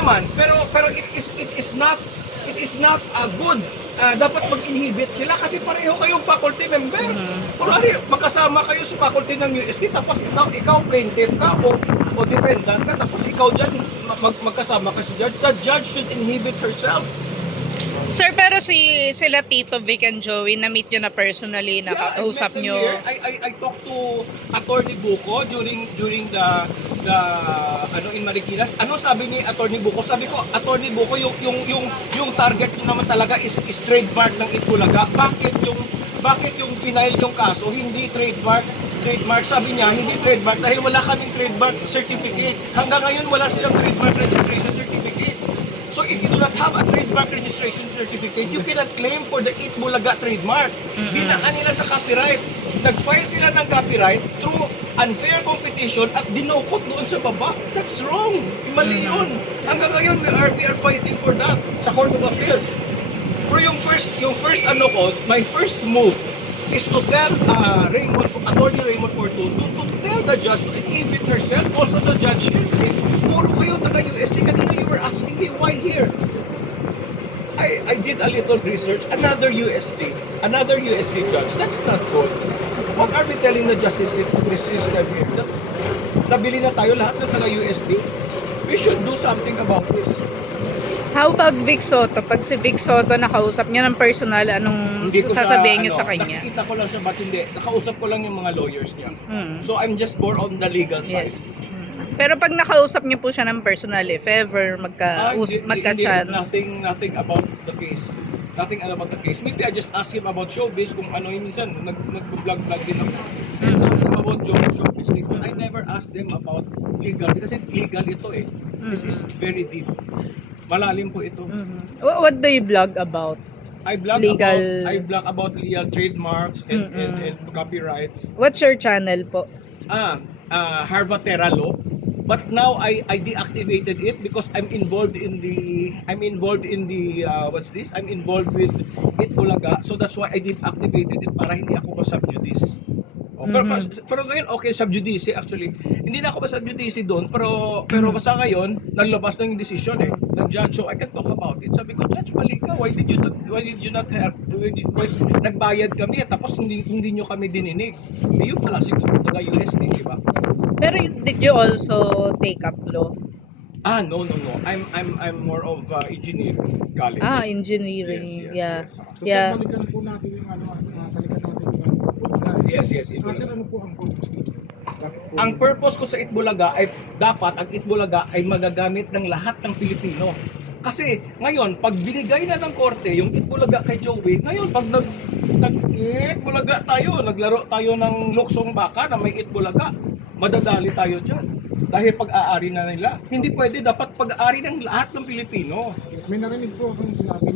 naman, pero it is not good. Dapat mag-inhibit sila kasi pareho kayong faculty member. Kunwari, magkasama kayo sa faculty ng UST, tapos ikaw plaintiff ka o defendant ka, tapos ikaw dyan magkasama ka sa judge. The judge should inhibit herself. Sir, pero sila Tito Vic and Joey, na-meet nyo na personally, nakausap nyo? I talked to Attorney Buko during the in Marikina. Ano sabi ni Attorney Buko? Sabi ko, Attorney Buko, yung target nyo naman talaga is trademark ng Itbulaga. Bakit yung final yung kaso hindi trademark? Sabi niya, hindi trademark dahil wala kaming trademark certificate. Hanggang ngayon wala silang trademark registration certificate. So if you do not have a trademark registration certificate, you cannot claim for the Itbulaga trademark. Dinaan nila sa copyright. Nag-file sila ng copyright through unfair competition at dinukot doon sa baba. That's wrong. Mali yun. Hanggang ngayon, we are fighting for that sa Court of Appeals. Pero yung first my first move is to tell Attorney Raymond Fortun to tell the judge to inhibit herself, also the judge here. Kasi puro kayo taga-UST. Kanina you were asking me why here. I did a little research. Another UST judge. That's not good. What are we telling the justice system here? Nabili na tayo lahat ng taga-UST? We should do something about this. How about Vic Soto? Pag si Vic Soto nakausap niya ng personal, anong sasabihin niyo sa kanya? Nakikita ko lang siya, but hindi. Nakausap ko lang yung mga lawyers niya. So I'm just more on the legal side. Yes. Pero pag nakausap niyo po siya ng personal, if ever magka-chance. Nothing about the case. Nothing about the case. Maybe I just ask him about showbiz kung ano yun minsan. Nag-vlog din ako. Just ask him about showbiz. I never ask them about legal because legal ito eh. This is very deep. Malalim po ito. What do you blog about? I blog about legal trademarks and copyrights. What's your channel po? Harvatera Law. But now I deactivated it because I'm involved in the what's this? I'm involved with Itbulaga, so that's why I deactivated it para hindi ako ma-subjudice. Pero ngayon okay subjudice actually. Hindi na ako ma-subjudice doon, pero basta ngayon nalabas na yung decision ng judge, so I can talk about it. Sabi ko, Judge, mali ka. Why did you not help? Nagbayad kami tapos hindi nyo kami dininig. Yun pala siguro taga UST, di ba? Pero did you also take up law? No. I'm more of engineering college. Engineering. Yes. So, sir, balikan po natin yung balikan natin yung Yes. Kasi ano po ang purpose nito? Ang purpose ko sa Itbulaga ay dapat ang Itbulaga ay magagamit ng lahat ng Pilipino. Kasi ngayon, pag binigay na ng korte yung Itbulaga kay Joey, ngayon pag nag-Itbulaga tayo, naglaro tayo ng luksong baka na may Itbulaga, madadali tayo dyan. Dahil pag-aari na nila. Hindi pwede, dapat pag-aari ng lahat ng Pilipino. May narinig po akong sinabi